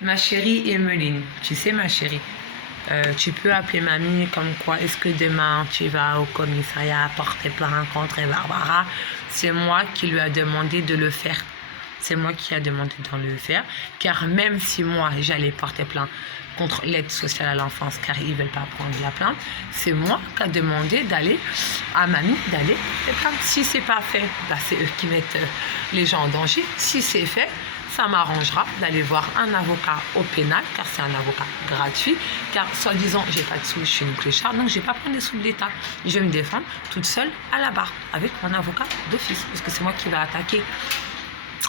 Ma chérie Emeline, tu sais ma chérie, tu peux appeler mamie comme quoi est-ce que demain tu vas au commissariat porter plainte contre Barbara. C'est moi qui lui a demandé de le faire. C'est moi qui a demandé de le faire. Car même si moi j'allais porter plainte contre l'aide sociale à l'enfance car ils ne veulent pas prendre la plainte, c'est moi qui a demandé d'aller à mamie d'aller porter plainte. Si c'est pas fait, bah, c'est eux qui mettent les gens en danger. Si c'est fait, ça m'arrangera d'aller voir un avocat au pénal, car c'est un avocat gratuit, car soi-disant, j'ai pas de sous, je suis une clocharde, donc je vais pas prendre des sous de l'État. Je vais me défendre toute seule à la barre, avec mon avocat d'office, parce que c'est moi qui vais attaquer.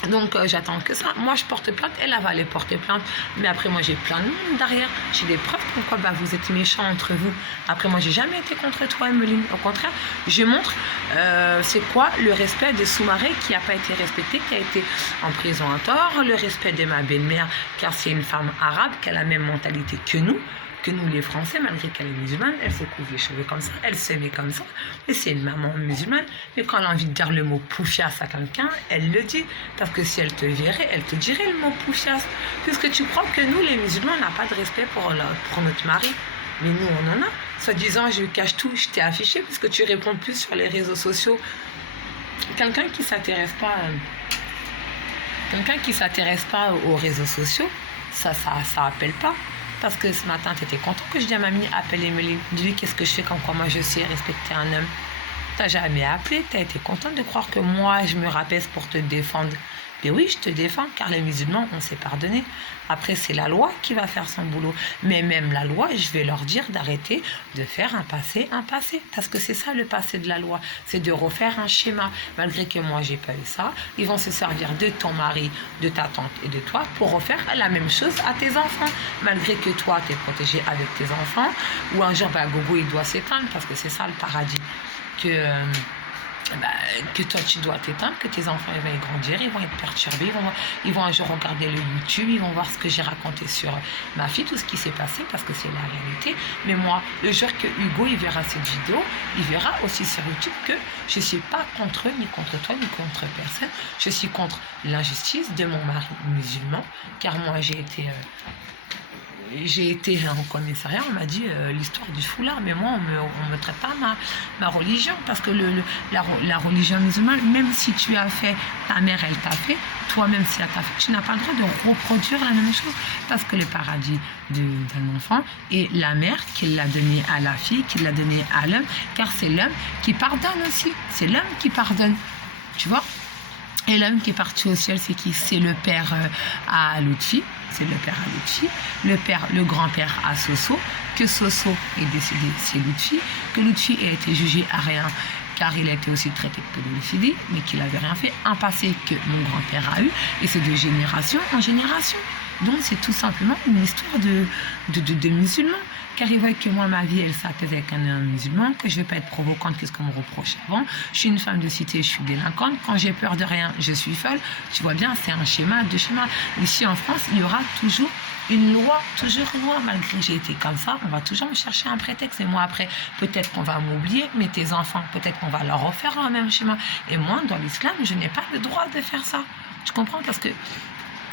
Donc j'attends que ça. Moi je porte plainte, elle va aller porter plainte. Mais après moi j'ai plein de monde derrière. J'ai des preuves pourquoi bah, vous êtes méchants entre vous. Après moi j'ai jamais été contre toi Emeline. Au contraire, je montre c'est quoi le respect des sous-marins qui n'a pas été respecté, qui a été en prison à tort. Le respect de ma belle-mère car c'est une femme arabe qui a la même mentalité que nous les Français, malgré qu'elle est musulmane, elle se couvre les cheveux comme ça, elle se met comme ça, et c'est une maman musulmane, mais quand elle a envie de dire le mot poufias à quelqu'un, elle le dit, parce que si elle te verrait, elle te dirait le mot poufias, puisque tu crois que nous, les musulmans, on n'a pas de respect pour notre mari, mais nous, on en a, soi-disant, je cache tout, je t'ai affiché, puisque tu réponds plus sur les réseaux sociaux, quelqu'un qui s'intéresse pas aux réseaux sociaux, ça appelle pas. Parce que ce matin, tu étais content que je dise à mamie, appelle Emeline, dis-lui qu'est-ce que je fais comme quoi moi je sais respecter un homme. Tu n'as jamais appelé, tu as été contente de croire que moi je me rabaisse pour te défendre. Mais oui, je te défends, car les musulmans, on s'est pardonné. Après, c'est la loi qui va faire son boulot. Mais même la loi, je vais leur dire d'arrêter de faire un passé. Parce que c'est ça le passé de la loi. C'est de refaire un schéma. Malgré que moi, j'ai pas eu ça, ils vont se servir de ton mari, de ta tante et de toi pour refaire la même chose à tes enfants. Malgré que toi, tu es protégé avec tes enfants. Ou un jour, bah, Gogo, il doit s'éteindre parce que c'est ça le paradis. Que toi tu dois t'éteindre, que tes enfants ils vont grandir, ils vont être perturbés, ils vont un jour regarder le YouTube, ils vont voir ce que j'ai raconté sur ma fille, tout ce qui s'est passé, parce que c'est la réalité. Mais moi, le jour que Hugo il verra cette vidéo, il verra aussi sur YouTube que je ne suis pas contre eux, ni contre toi, ni contre personne. Je suis contre l'injustice de mon mari musulman, car moi j'ai été en commissariat, on m'a dit l'histoire du foulard, mais moi on me traite pas ma religion, parce que la religion musulmane, même si tu as fait, ta mère elle t'a fait, toi-même si elle t'a fait, tu n'as pas le droit de reproduire la même chose, parce que le paradis d'un enfant est la mère qui l'a donné à la fille, qui l'a donné à l'homme, car c'est l'homme qui pardonne aussi, c'est l'homme qui pardonne, tu vois. Et l'homme qui est parti au ciel, c'est qui? C'est le père à Lutfi, le grand-père à Soso, que Soso est décédé, c'est Lutfi, que Lutfi a été jugé à rien, car il a été aussi traité de pédophilie, mais qu'il n'avait rien fait, un passé que mon grand-père a eu, et c'est de génération en génération. Donc c'est tout simplement une histoire de musulmans. Car il voit que moi, ma vie, elle s'apaise avec un homme musulman, que je ne vais pas être provocante, qu'est-ce qu'on me reproche avant. Je suis une femme de cité, je suis délinquante. Quand j'ai peur de rien, je suis folle. Tu vois bien, c'est un schéma, deux schémas. Ici en France, il y aura toujours une loi, malgré que j'ai été comme ça, on va toujours me chercher un prétexte. Et moi, après, peut-être qu'on va m'oublier, mais tes enfants, peut-être qu'on va leur refaire le même schéma. Et moi, dans l'islam, je n'ai pas le droit de faire ça. Tu comprends? Parce que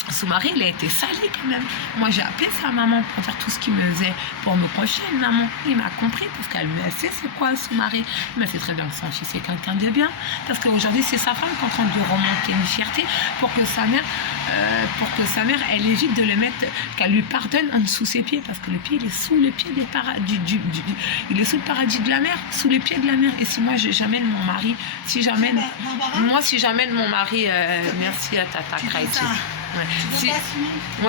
son mari, il a été sali quand même. Moi, j'ai appelé sa maman pour dire tout ce qu'il me faisait, pour me confier une maman. Il m'a compris parce qu'elle me sait c'est quoi son mari. Il m'a fait très bien que son fils est quelqu'un de bien. Parce qu'aujourd'hui, c'est sa femme qui est en train de remonter une fierté pour que sa mère, elle évite de le mettre, qu'elle lui pardonne en dessous ses pieds. Parce que le pied, il est sous le pied des il est sous le paradis de la mer, sous les pieds de la mer. Et si moi, j'amène mon mari, si j'amène mon mari, merci à Tata Kraïti.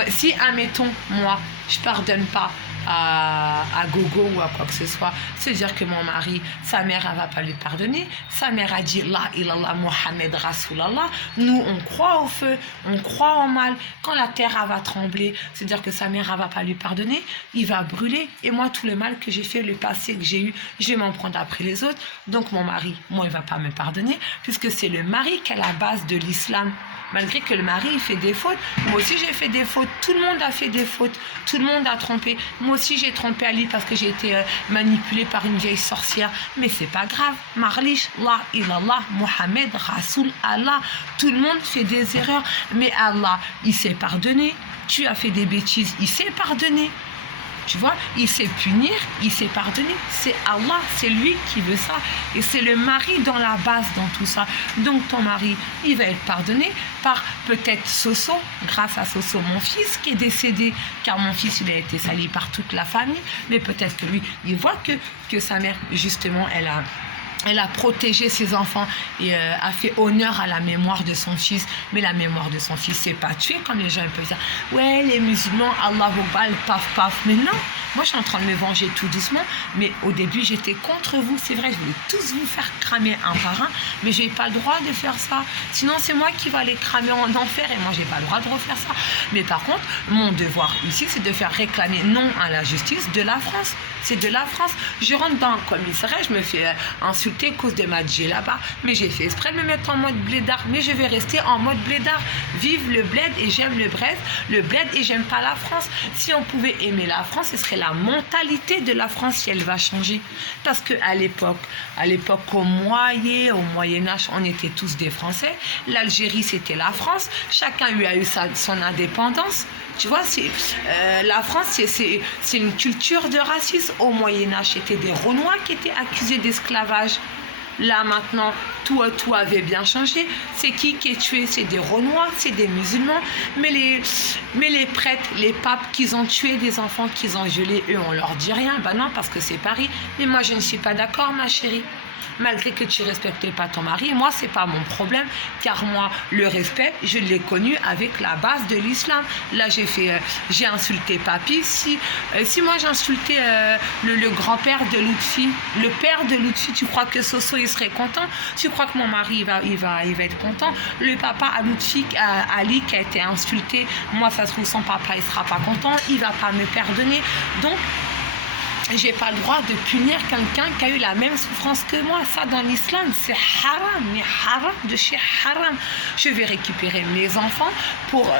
Si, admettons, moi, je pardonne pas à Gogo ou à quoi que ce soit, c'est dire que mon mari, sa mère, elle va pas lui pardonner. Sa mère a dit La ilallah Muhammad Rasulallah. Nous, on croit au feu, on croit au mal. Quand la terre elle va trembler, c'est dire que sa mère, elle va pas lui pardonner. Il va brûler. Et moi, tout le mal que j'ai fait, le passé que j'ai eu, je vais m'en prendre après les autres. Donc, mon mari, moi, il va pas me pardonner, puisque c'est le mari qui est la base de l'islam. Malgré que le mari il fait des fautes, moi aussi j'ai fait des fautes, tout le monde a fait des fautes, tout le monde a trompé, moi aussi j'ai trompé Ali parce que j'ai été manipulée par une vieille sorcière, mais c'est pas grave, Marlish, La ilallah, Mohamed, Rasoul, Allah, tout le monde fait des erreurs, mais Allah il s'est pardonné. tu as fait des bêtises, il sait pardonner. Tu vois, il sait punir, il sait pardonner. C'est Allah, c'est lui qui veut ça. Et c'est le mari dans la base dans tout ça. Donc ton mari, il va être pardonné par peut-être Soso, grâce à Soso, mon fils qui est décédé, car mon fils, il a été sali par toute la famille. Mais peut-être que lui, il voit que sa mère, justement, elle a protégé ses enfants et a fait honneur à la mémoire de son fils. Mais la mémoire de son fils, c'est pas tué, comme les gens peuvent dire. Ouais, les musulmans, Allah vous balle, paf, paf. Mais non, moi, je suis en train de me venger tout doucement. Mais au début, j'étais contre vous. C'est vrai, je voulais tous vous faire cramer un par un. Mais je n'ai pas le droit de faire ça. Sinon, c'est moi qui vais les cramer en enfer. Et moi, je n'ai pas le droit de refaire ça. Mais par contre, mon devoir ici, c'est de faire réclamer non à la justice de la France. C'est de la France. Je rentre dans un commissariat, je me fais insulter à cause de ma là-bas. Mais j'ai fait exprès de me mettre en mode blédard. Mais je vais rester en mode blédard. Vive le bled et j'aime le bled et j'aime pas la France. Si on pouvait aimer la France, ce serait la mentalité de la France si elle va changer. Parce qu'à l'époque, au Moyen-Âge, on était tous des Français. L'Algérie, c'était la France. Chacun a eu son indépendance. Tu vois, la France, c'est une culture de racisme. Au Moyen-Âge, c'était des Renois qui étaient accusés d'esclavage. Là, maintenant, tout avait bien changé. C'est qui est tué? C'est des Renois, c'est des musulmans. Mais les prêtres, les papes qui ont tué des enfants, qui ont violé, eux, on leur dit rien. Ben non, parce que c'est Paris. Mais moi, je ne suis pas d'accord, ma chérie. Malgré que tu ne respectes pas ton mari, moi, ce n'est pas mon problème, car moi, le respect, je l'ai connu avec la base de l'islam. Là, j'ai insulté Papi. Si moi, j'ai insulté le grand-père de Lutfi, le père de Lutfi, tu crois que Soso, il serait content? Tu crois que mon mari, il va être content? Le papa à Lutfi, Ali, qui a été insulté, moi, ça se trouve, son papa, il ne sera pas content, il ne va pas me pardonner. Donc, j'ai pas le droit de punir quelqu'un qui a eu la même souffrance que moi. Ça, dans l'islam, c'est haram, mais haram de chez haram. Je vais récupérer mes enfants pour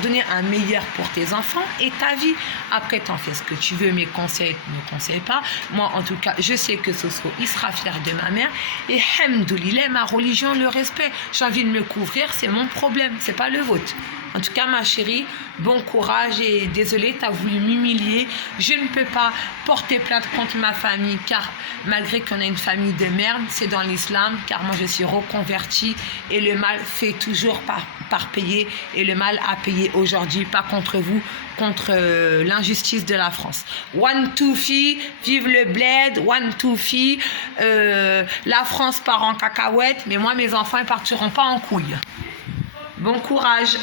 donner un meilleur pour tes enfants et ta vie. Après, t'en fais ce que tu veux, mes conseils ne conseillent pas. Moi, en tout cas, je sais que Soso, il sera fier de ma mère. Et hamdoulilah, ma religion, le respect. J'ai envie de me couvrir, c'est mon problème, c'est pas le vôtre. En tout cas, ma chérie, bon courage et désolée, tu as voulu m'humilier. Je ne peux pas porter plainte contre ma famille car malgré qu'on a une famille de merde, c'est dans l'islam car moi je suis reconvertie et le mal fait toujours par payer et le mal à payer aujourd'hui, pas contre vous, contre l'injustice de la France. One, two, fille, vive le bled, one, two, fille, la France part en cacahuète, mais moi mes enfants ne partiront pas en couille. Bon courage.